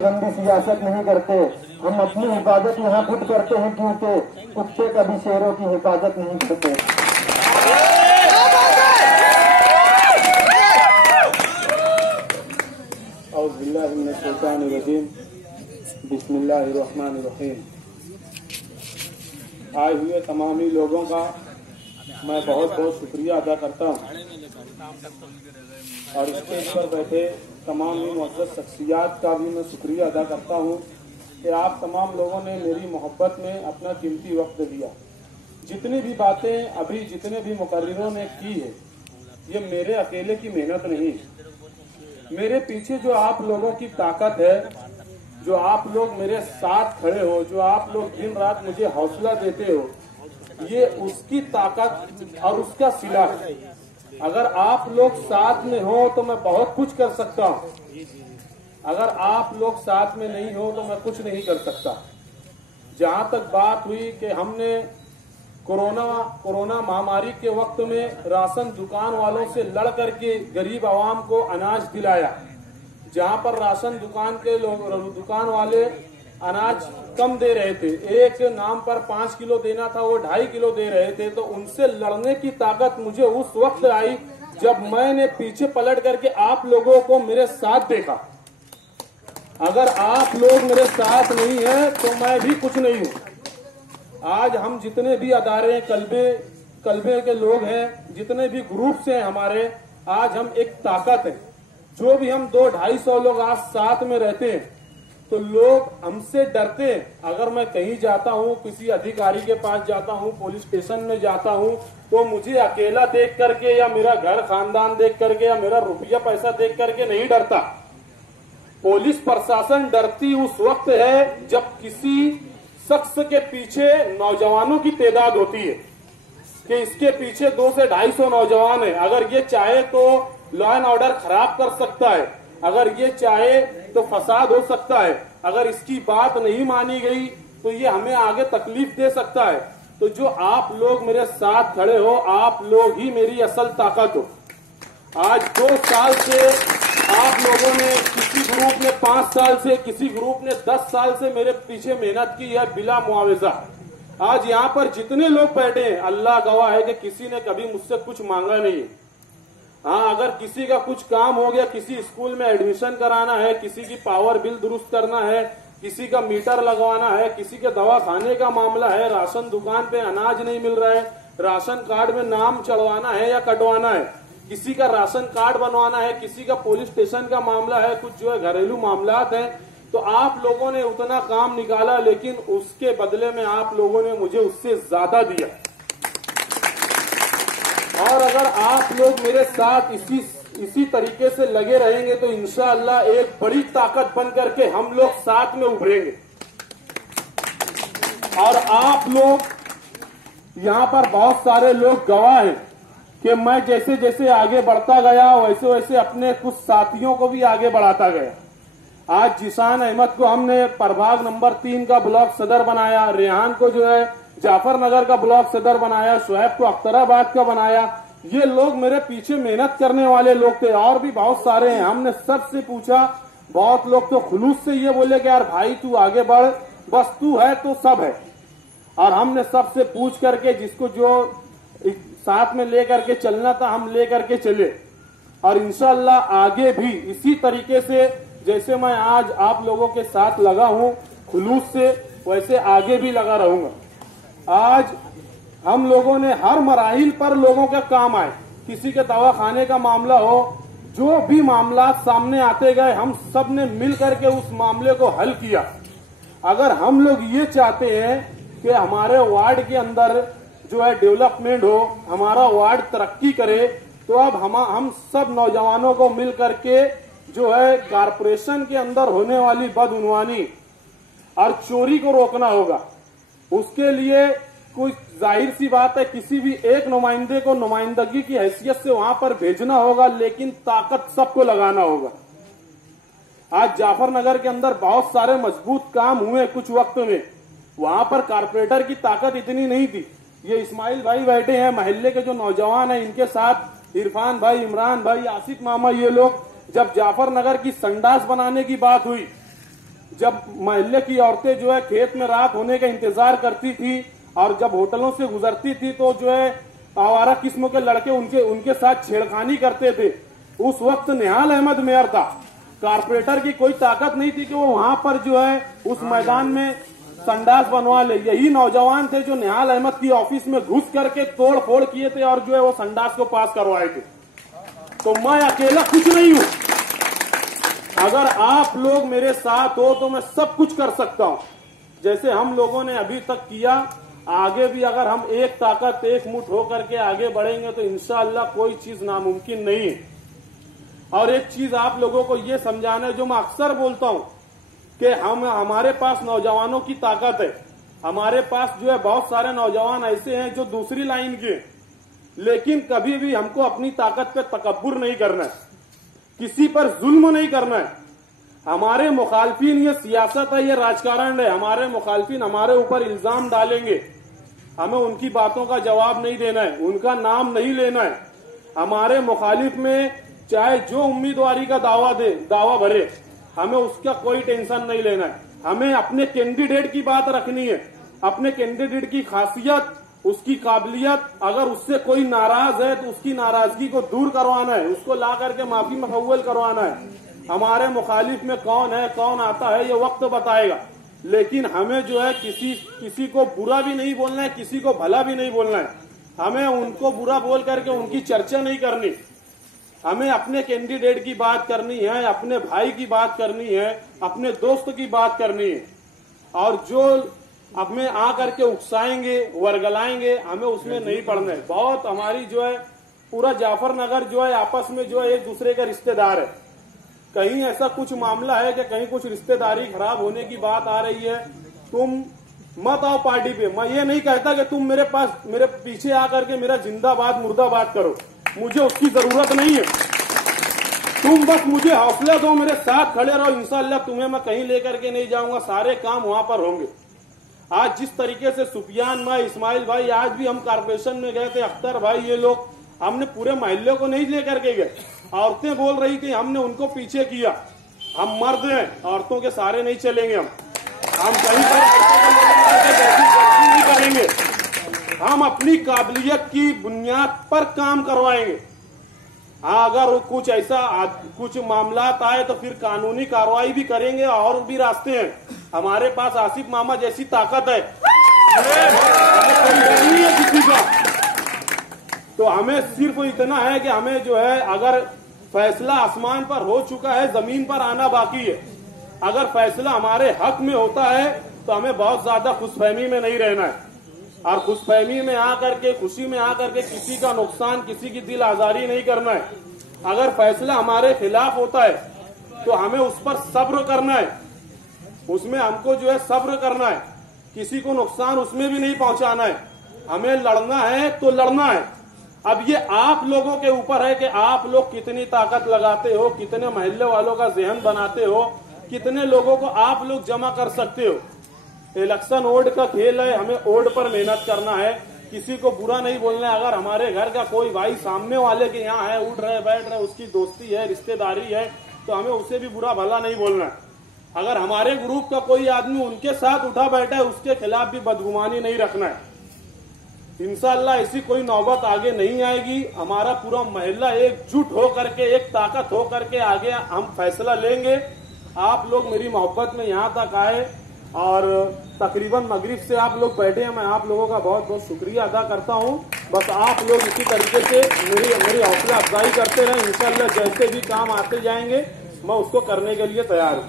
गंदी सियासत नहीं करते। हम अपनी हिफाजत यहाँ खुद करते हैं क्योंकि कुत्ते कभी शेरों की हिफाजत नहीं करते। बिस्मिल्लाहिर्रहमानिर्रहीम। आए हुए तमाम ही लोगों का मैं बहुत बहुत शुक्रिया अदा करता हूँ और स्टेज पर बैठे तमाम ही मुअज़्ज़ज़ शख्सियात का भी मैं शुक्रिया अदा करता हूँ कि आप तमाम लोगों ने मेरी मोहब्बत में अपना कीमती वक्त दिया। जितनी भी बातें अभी जितने भी मुकर्रिरों ने की है, ये मेरे अकेले की मेहनत नहीं। मेरे पीछे जो आप लोगों की ताकत है, जो आप लोग मेरे साथ खड़े हो, जो आप लोग दिन रात मुझे हौसला देते हो, ये उसकी ताकत और उसका सिला है। अगर आप लोग साथ में हो तो मैं बहुत कुछ कर सकता हूँ, अगर आप लोग साथ में नहीं हो तो मैं कुछ नहीं कर सकता। जहाँ तक बात हुई कि हमने कोरोना महामारी के वक्त में राशन दुकान वालों से लड़ करके गरीब आवाम को अनाज दिलाया। जहाँ पर राशन दुकान के लोग दुकान वाले अनाज कम दे रहे थे, एक नाम पर 5 किलो देना था वो 2.5 किलो दे रहे थे, तो उनसे लड़ने की ताकत मुझे उस वक्त आई जब मैंने पीछे पलट करके आप लोगों को मेरे साथ देखा। अगर आप लोग मेरे साथ नहीं है तो मैं भी कुछ नहीं हूँ। आज हम जितने भी अदारे कल्बे के लोग हैं, जितने भी ग्रुप हैं हमारे, आज हम एक ताकत है। जो भी हम 200-250 लोग आज साथ में रहते हैं तो लोग हमसे डरते हैं। अगर मैं कहीं जाता हूँ, किसी अधिकारी के पास जाता हूँ, पुलिस स्टेशन में जाता हूँ, तो मुझे अकेला देख करके या मेरा घर खानदान देख करके या मेरा रुपया पैसा देख करके नहीं डरता। पुलिस प्रशासन डरती उस वक्त है जब किसी शख्स के पीछे नौजवानों की तादाद होती है कि इसके पीछे 200 से 250 नौजवान है। अगर ये चाहे तो लॉ एंड ऑर्डर खराब कर सकता है, अगर ये चाहे तो फसाद हो सकता है, अगर इसकी बात नहीं मानी गई तो ये हमें आगे तकलीफ दे सकता है। तो जो आप लोग मेरे साथ खड़े हो, आप लोग ही मेरी असल ताकत हो। आज 2 साल से आप लोगों ने, किसी ग्रुप ने 5 साल से, किसी ग्रुप ने 10 साल से मेरे पीछे मेहनत की है बिला मुआवजा। आज यहाँ पर जितने लोग बैठे हैं, अल्लाह गवाह है कि किसी ने कभी मुझसे कुछ मांगा नहीं। हाँ, अगर किसी का कुछ काम हो गया, किसी स्कूल में एडमिशन कराना है, किसी की पावर बिल दुरुस्त करना है, किसी का मीटर लगवाना है, किसी के दवा खाने का मामला है, राशन दुकान पे अनाज नहीं मिल रहा है, राशन कार्ड में नाम चढ़वाना है या कटवाना है, किसी का राशन कार्ड बनवाना है, किसी का पुलिस स्टेशन का मामला है, कुछ जो है घरेलू मामलात है, तो आप लोगों ने उतना काम निकाला, लेकिन उसके बदले में आप लोगों ने मुझे उससे ज्यादा दिया। और अगर आप लोग मेरे साथ इसी तरीके से लगे रहेंगे तो इंशाअल्लाह एक बड़ी ताकत बन करके हम लोग साथ में उभरेंगे। और आप लोग यहाँ पर बहुत सारे लोग गवाह हैं कि मैं जैसे जैसे आगे बढ़ता गया वैसे वैसे अपने कुछ साथियों को भी आगे बढ़ाता गया। आज जिशान अहमद को हमने प्रभाग नंबर 3 का ब्लॉक सदर बनाया, रेहान को जो है जाफर नगर का ब्लॉक सदर बनाया, शुएब को अख्तराबाद का बनाया। ये लोग मेरे पीछे मेहनत करने वाले लोग थे और भी बहुत सारे हैं। हमने सबसे पूछा, बहुत लोग तो खुलूस से ये बोले कि यार भाई तू आगे बढ़, बस तू है तो सब है। और हमने सबसे पूछ करके जिसको जो साथ में लेकर के चलना था हम लेकर के चले। और इंशाअल्लाह आगे भी इसी तरीके से जैसे मैं आज आप लोगों के साथ लगा हूं खुलूस से, वैसे आगे भी लगा रहूंगा। आज हम लोगों ने हर मराहिल पर लोगों के काम आए, किसी के दवा खाने का मामला हो, जो भी मामला सामने आते गए, हम सब ने मिल करके उस मामले को हल किया। अगर हम लोग ये चाहते हैं कि हमारे वार्ड के अंदर जो है डेवलपमेंट हो, हमारा वार्ड तरक्की करे, तो अब हम सब नौजवानों को मिल करके जो है कारपोरेशन के अंदर होने वाली बदउनवानी और चोरी को रोकना होगा। उसके लिए कुछ जाहिर सी बात है, किसी भी एक नुमाइंदे को नुमाइंदगी की हैसियत से वहां पर भेजना होगा, लेकिन ताकत सबको लगाना होगा। आज जाफर नगर के अंदर बहुत सारे मजबूत काम हुए कुछ वक्त में, वहां पर कारपोरेटर की ताकत इतनी नहीं थी। ये इस्माइल भाई बैठे हैं, महल्ले के जो नौजवान हैं, इनके साथ इरफान भाई, इमरान भाई, आसिफ मामा, ये लोग जब जाफर नगर की संडास बनाने की बात हुई जब मोहल्ले की औरतें जो है खेत में रात होने का इंतजार करती थी और जब होटलों से गुजरती थी तो जो है आवारा किस्म के लड़के उनके साथ छेड़खानी करते थे। उस वक्त निहाल अहमद मेयर था। कारपोरेटर की कोई ताकत नहीं थी कि वो वहां पर जो है उस मैदान में संडास बनवा ले। यही नौजवान थे जो निहाल अहमद की ऑफिस में घुस करके तोड़ फोड़ किए थे और जो है वो संडास को पास करवाए थे। तो मैं अकेला कुछ नहीं हूं। अगर आप लोग मेरे साथ हो तो मैं सब कुछ कर सकता हूं। जैसे हम लोगों ने अभी तक किया, आगे भी अगर हम एक ताकत एक मुठ होकर के आगे बढ़ेंगे तो इंशाअल्लाह कोई चीज नामुमकिन नहीं है। और एक चीज आप लोगों को ये समझाना है जो मैं अक्सर बोलता हूं कि हमारे पास नौजवानों की ताकत है। हमारे पास जो है बहुत सारे नौजवान ऐसे हैं जो दूसरी लाइन के, लेकिन कभी भी हमको अपनी ताकत पे तकब्बुर नहीं करना है, किसी पर जुल्म नहीं करना है। हमारे मुखालफिन, ये सियासत है, ये राजकारण है, हमारे मुखालफिन हमारे ऊपर इल्जाम डालेंगे, हमें उनकी बातों का जवाब नहीं देना है, उनका नाम नहीं लेना है। हमारे मुखालिफ में चाहे जो उम्मीदवारी का दावा भरे, हमें उसका कोई टेंशन नहीं लेना है। हमें अपने कैंडिडेट की बात रखनी है, अपने कैंडिडेट की खासियत, उसकी काबिलियत। अगर उससे कोई नाराज है तो उसकी नाराजगी को दूर करवाना है, उसको ला करके माफी मकबूल करवाना है। हमारे मुखालिफ में कौन है कौन आता है ये वक्त बताएगा, लेकिन हमें जो है किसी को बुरा भी नहीं बोलना है, किसी को भला भी नहीं बोलना है। हमें उनको बुरा बोल करके उनकी चर्चा नहीं करनी। हमें अपने कैंडिडेट की बात करनी है, अपने भाई की बात करनी है, अपने दोस्त की बात करनी है। और जो हमें आ करके उकसाएंगे, वर्गलाएंगे, हमें उसमें नहीं पड़ना है। बहुत हमारी जो है पूरा जाफरनगर जो है आपस में जो है एक दूसरे के रिश्तेदार है। कहीं ऐसा कुछ मामला है कि कहीं कुछ रिश्तेदारी खराब होने की बात आ रही है, तुम मत आओ पार्टी पे। मैं ये नहीं कहता कि तुम मेरे पीछे आकर के मेरा जिंदाबाद मुर्दाबाद करो, मुझे उसकी जरूरत नहीं है। तुम बस मुझे हौसला दो, मेरे साथ खड़े रहो, इंशाअल्लाह तुम्हें मैं कहीं लेकर के नहीं जाऊंगा, सारे काम वहां पर होंगे। आज जिस तरीके से सुफियान भाई, इस्माइल भाई, आज भी हम कारपोरेशन में गए थे, अख्तर भाई, ये लोग, हमने पूरे मोहल्ले को नहीं लेकर के गए। औरतें बोल रही थी, हमने उनको पीछे किया। हम मर्द हैं, औरतों के सारे नहीं चलेंगे। हम कहीं पर नहीं करेंगे। हम अपनी काबिलियत की बुनियाद पर काम करवाएंगे। हाँ, अगर कुछ मामलात आए तो फिर कानूनी कार्रवाई भी करेंगे। और भी रास्ते हैं हमारे पास। आसिफ मामा जैसी ताकत है, नहीं है किसी का। तो हमें सिर्फ इतना है कि हमें जो है, अगर फैसला आसमान पर हो चुका है, जमीन पर आना बाकी है। अगर फैसला हमारे हक में होता है तो हमें बहुत ज्यादा खुशफहमी में नहीं रहना है। और खुशफहमी में आकर के, खुशी में आकर के किसी का नुकसान, किसी की दिल आजारी नहीं करना है। अगर फैसला हमारे खिलाफ होता है तो हमें उस पर सब्र करना है, उसमें हमको जो है सब्र करना है, किसी को नुकसान उसमें भी नहीं पहुंचाना है। हमें लड़ना है तो लड़ना है। अब ये आप लोगों के ऊपर है कि आप लोग कितनी ताकत लगाते हो, कितने मोहल्ले वालों का जहन बनाते हो, कितने लोगों को आप लोग जमा कर सकते हो। इलेक्शन ओड का खेल है, हमें ओड पर मेहनत करना है, किसी को बुरा नहीं बोलना है। अगर हमारे घर का कोई भाई सामने वाले के यहाँ है, उठ रहे बैठ रहे, उसकी दोस्ती है, रिश्तेदारी है, तो हमें उसे भी बुरा भला नहीं बोलना है। अगर हमारे ग्रुप का कोई आदमी उनके साथ उठा बैठा है, उसके खिलाफ भी बदगुमानी नहीं रखना है। इंशाअल्लाह ऐसी कोई नौबत आगे नहीं आएगी। हमारा पूरा मोहल्ला एकजुट हो करके, एक ताकत हो करके आगे हम फैसला लेंगे। आप लोग मेरी मोहब्बत में यहाँ तक आए और तकरीबन मगरिब से आप लोग बैठे हैं। मैं आप लोगों का बहुत बहुत शुक्रिया अदा करता हूँ। बस आप लोग इसी तरीके से मेरी हौसला अफजाई करते रहें। इंशाअल्लाह जैसे भी काम आते जाएंगे मैं उसको करने के लिए तैयार हूँ।